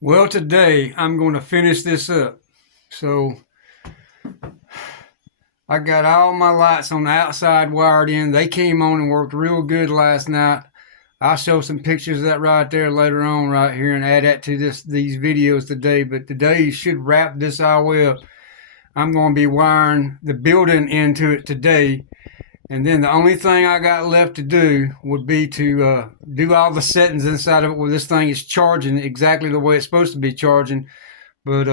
Well, today I'm going to finish this up. So I got all my lights on the outside wired in. They came on and worked real good last night. I'll show some pictures of that right there later on right here and add that to these videos today. But today you should wrap this all the way up. I'm going to be wiring the building into it today. And then the only thing I got left to do would be to do all the settings inside of it where this thing is charging exactly the way it's supposed to be charging. But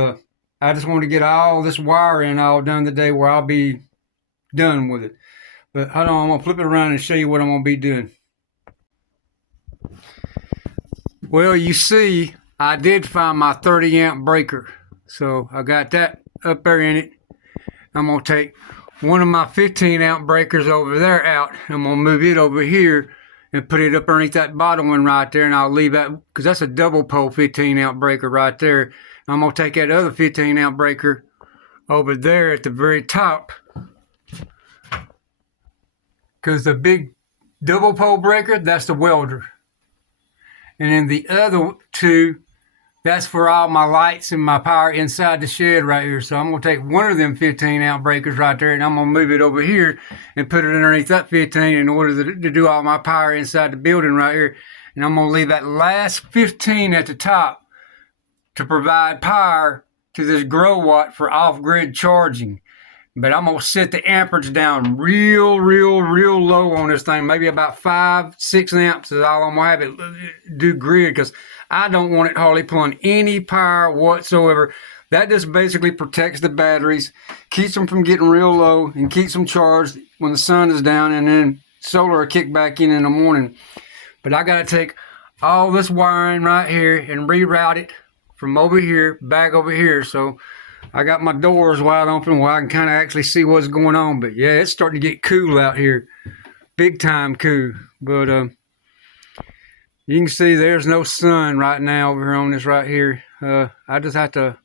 I just want to get all this wiring all done today where I'll be done with it. But hold on, I'm going to flip it around and show you what I'm going to be doing. Well, you see, I did find my 30 amp breaker. So I got that up there in it. I'm going to take one of my 15 amp breakers over there out. I'm going to move it over here and put it up underneath that bottom one right there, and I'll leave that because that's a double pole 15 amp breaker right there. I'm going to take that other 15 amp breaker over there at the very top because the big double pole breaker, that's the welder. And then the other two, that's for all my lights and my power inside the shed right here. So I'm going to take one of them 15 amp breakers right there and I'm going to move it over here and put it underneath that 15 in order to do all my power inside the building right here. And I'm going to leave that last 15 at the top to provide power to this growatt for off-grid charging. But I'm going to set the amperage down real low on this thing. Maybe about 5-6 amps is all I'm going to have it do grid because I don't want it hardly pulling any power whatsoever. That just basically protects the batteries, keeps them from getting real low, and keeps them charged when the sun is down, and then solar will kick back in the morning. But I got to take all this wiring right here and reroute it from over here back over here. So I got my doors wide open where I can kind of actually see what's going on. But yeah, it's starting to get cool out here. Big time cool. But you can see there's no sun right now over here on this right here. I just have to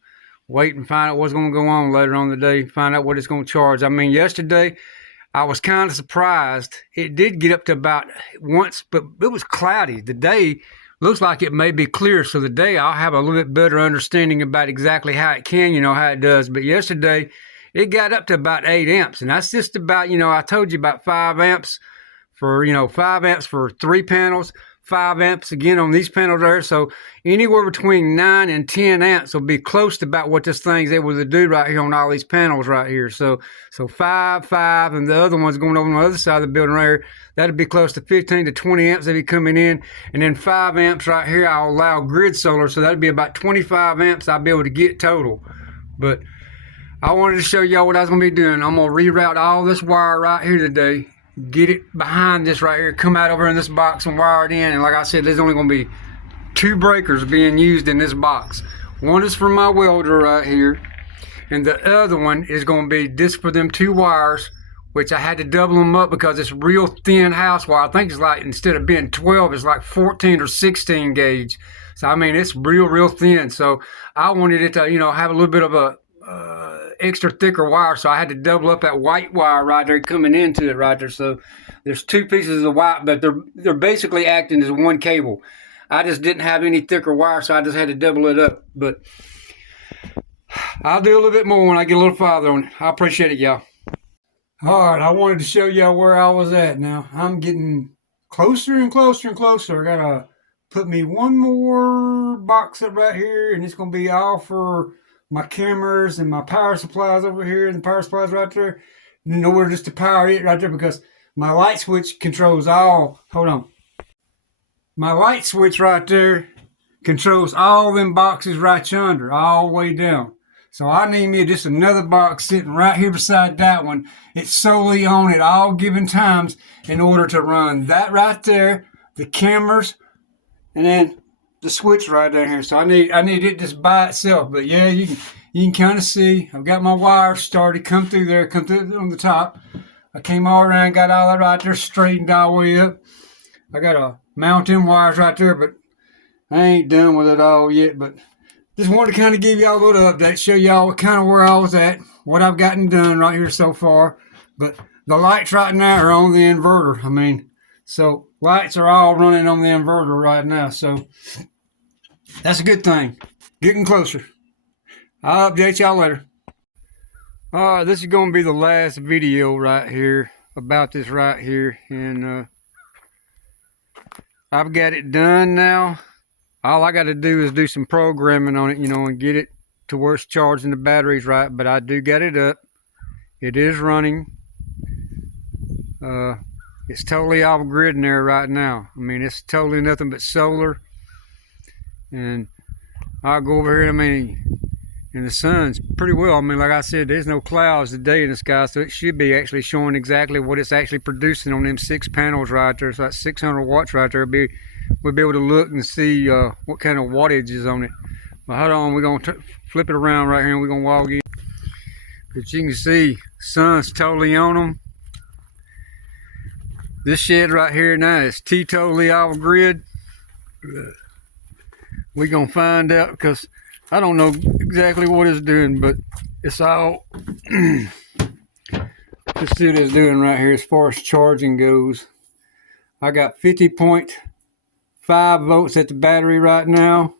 wait and find out what's going to go on later on today. Find out what it's going to charge. I mean, yesterday I was kind of surprised. It did get up to about once, but it was cloudy. The day looks like it may be clear, so the day I'll have a little bit better understanding about exactly how it can, how it does. But yesterday, it got up to about 8 amps, and that's just about, I told you about 5 amps for, 5 amps for 3 panels, 5 amps again on these panels there. So anywhere between 9 and 10 amps will be close to about what this thing's able to do right here on all these panels right here. So 5, and the other one's going over on the other side of the building right here. That'd be close to 15 to 20 amps that'd be coming in. And then 5 amps right here, I'll allow grid solar. So that'd be about 25 amps I'll be able to get total. But I wanted to show y'all what I was going to be doing. I'm going to reroute all this wire right here today. Get it behind this right here, come out over in this box and wire it in. And like I said, there's only going to be 2 breakers being used in this box. One is for my welder right here, and the other one is going to be just for them 2 wires, which I had to double them up because it's real thin house wire. I think it's like, instead of being 12, it's like 14 or 16 gauge. So I mean, it's real thin. So I wanted it to, have a little bit of a extra thicker wire, so I had to double up that white wire right there coming into it right there. So there's 2 pieces of white, but they're basically acting as one cable. I just didn't have any thicker wire, so I just had to double it up. But I'll do a little bit more when I get a little farther on it. I appreciate it, y'all. All right, I wanted to show y'all where I was at now. I'm getting closer and closer and closer. I gotta put me one more box up right here, and it's gonna be all for my cameras and my power supplies over here, and the power supplies right there. In order just to power it right there, because my light switch controls all, hold on. My light switch right there controls all them boxes right yonder, all the way down. So I need me just another box sitting right here beside that one. It's solely on at all given times in order to run that right there, the cameras, and then the switch right down here. So I need it just by itself. But yeah, you can kind of see I've got my wires started, come through on the top. I came all around, got all that right there straightened all the way up. I got to mount them wires right there, but I ain't done with it all yet. But just wanted to kind of give y'all a little update, show y'all kind of where I was at, what I've gotten done right here so far. But the lights right now are on the inverter. I mean, so lights are all running on the inverter right now. So that's a good thing. Getting closer. I'll update y'all later. All right, this is going to be the last video right here about this right here, and I've got it done now. All I got to do is do some programming on it, you know, and get it to where it's charging the batteries right. But I do get it up. It is running. It's totally off grid in there right now. I mean, it's totally nothing but solar. And I'll go over here, I mean, and the sun's pretty well. I mean, like I said, there's no clouds today in the sky, so it should be actually showing exactly what it's actually producing on them 6 panels right there. So that's 600 watts right there. We'll be able to look and see what kind of wattage is on it. Well, hold on, we're going to flip it around right here and we're going to walk in. But you can see, sun's totally on them. This shed right here now is totally off grid. We're going to find out because I don't know exactly what it's doing, but it's all, let's see what it's doing right here as far as charging goes. I got 50.5 volts at the battery right now.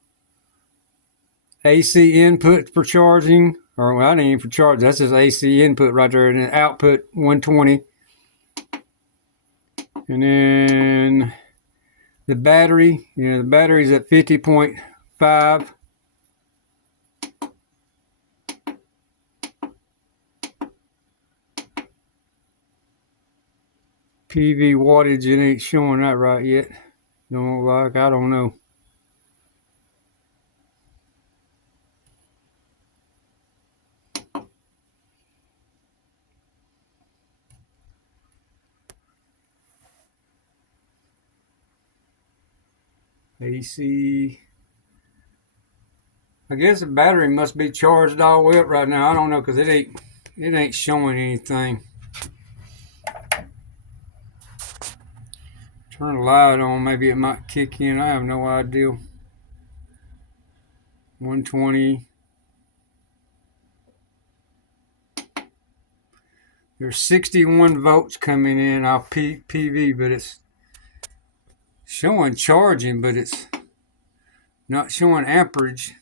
AC input for charging, or well, I didn't even for charge, that's just AC input right there, and then output 120. And then the battery, you know, the battery's at 50.5. PV wattage, it ain't showing that right yet. Don't look like, I don't know. AC. I guess the battery must be charged all the way up right now. I don't know, because it ain't showing anything. Turn the light on, maybe it might kick in. I have no idea. 120. There's 61 volts coming in off PV, but it's showing charging, but it's not showing amperage.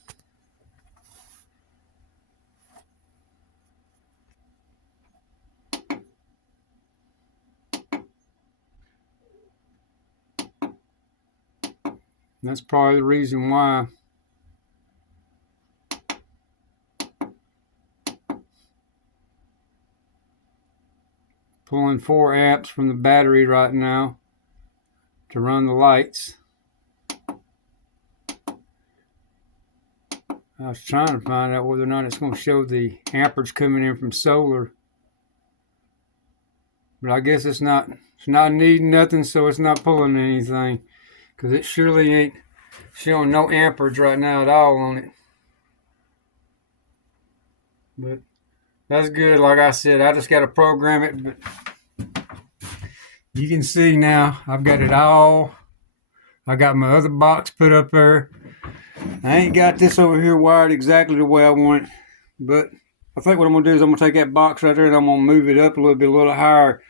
That's probably the reason why. Pulling 4 amps from the battery right now to run the lights. I was trying to find out whether or not it's going to show the amperage coming in from solar. But I guess it's not needing nothing, so it's not pulling anything. Because it surely ain't showing no amperage right now at all on it. But that's good. Like I said, I just got to program it. But you can see now, I've got it all. I got my other box put up there. I ain't got this over here wired exactly the way I want it. But I think what I'm going to do is I'm going to take that box right there and I'm going to move it up a little higher.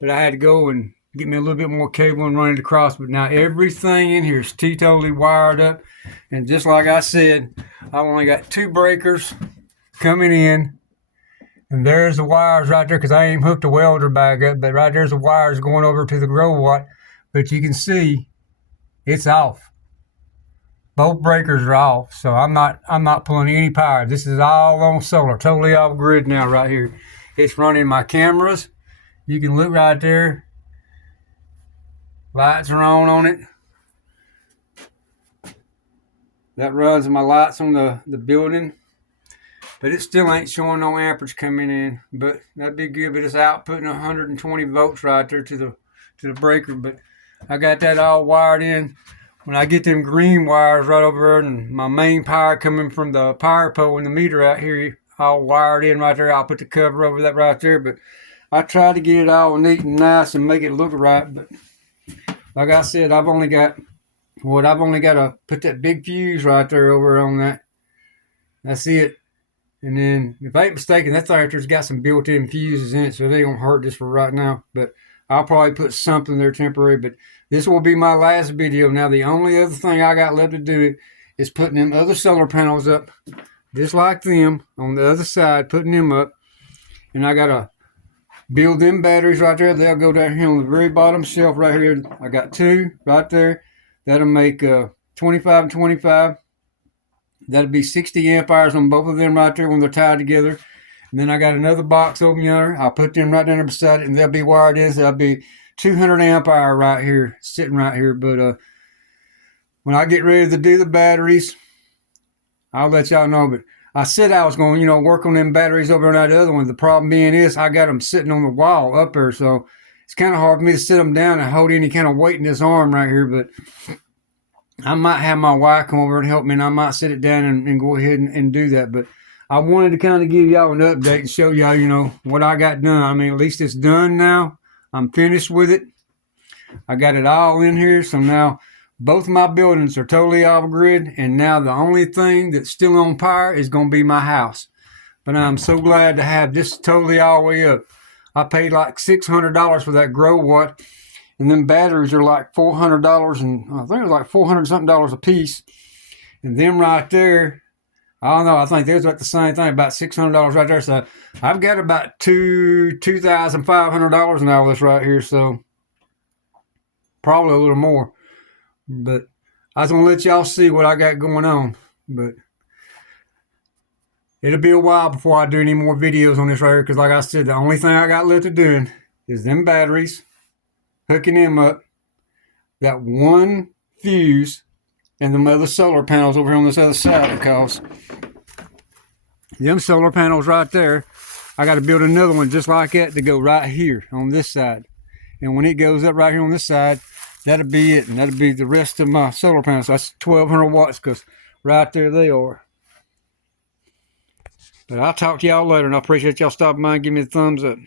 But I had to go and get me a little bit more cable and run it across. But now everything in here is totally wired up. And just like I said, I've only got 2 breakers coming in. And there's the wires right there, because I ain't hooked a welder back up. But right there's the wires going over to the growatt. But you can see it's off. Both breakers are off. So I'm not pulling any power. This is all on solar, totally off grid now right here. It's running my cameras. You can look right there. Lights are on it. That runs my lights on the building. But it still ain't showing no amperage coming in. But that'd be good. But it's outputting 120 volts right there to the breaker. But I got that all wired in. When I get them green wires right over there and my main power coming from the power pole and the meter out here all wired in right there, I'll put the cover over that right there. But I tried to get it all neat and nice and make it look right. But like I said, I've only got to put that big fuse right there over on that. That's it. And then, if I ain't mistaken, that thing right there's got some built-in fuses in it, so they don't hurt this for right now. But I'll probably put something there temporary. But this will be my last video. Now, the only other thing I got left to do is putting them other solar panels up, just like them, on the other side, putting them up. And I got to build them batteries right there. They'll go down here on the very bottom shelf right here. I got 2 right there. That'll make 25 and 25. That'll be 60 amp hours on both of them right there when they're tied together. And then I got another box over yonder. I'll put them right down there beside it, and they'll be wired in. So that'll be 200 amp hour right here, sitting right here. But when I get ready to do the batteries, I'll let y'all know. But I said I was going, work on them batteries over on that other one. The problem being is I got them sitting on the wall up there, so it's kind of hard for me to sit them down and hold any kind of weight in this arm right here. But I might have my wife come over and help me, and I might sit it down and go ahead and do that. But I wanted to kind of give y'all an update and show y'all, what I got done. I mean, at least it's done now. I'm finished with it. I got it all in here, so now both of my buildings are totally off grid, and now the only thing that's still on power is going to be my house. But I'm so glad to have this totally all the way up. I paid like $600 for that growatt, and then batteries are like $400, and I think it was like $400 something a piece. And them right there, I don't know, I think there's about the same thing, about $600 right there. So I've got about $2,500 in all this right here, so probably a little more. But I was going to let y'all see what I got going on. But it'll be a while before I do any more videos on this right here, because like I said, the only thing I got left to do is them batteries, hooking them up, that one fuse, and them other solar panels over here on this other side, because them solar panels right there, I got to build another one just like that to go right here on this side. And when it goes up right here on this side, that'll be it, and that'll be the rest of my solar panels. So that's 1,200 watts, because right there they are. But I'll talk to y'all later, and I appreciate y'all stopping by and giving me a thumbs up.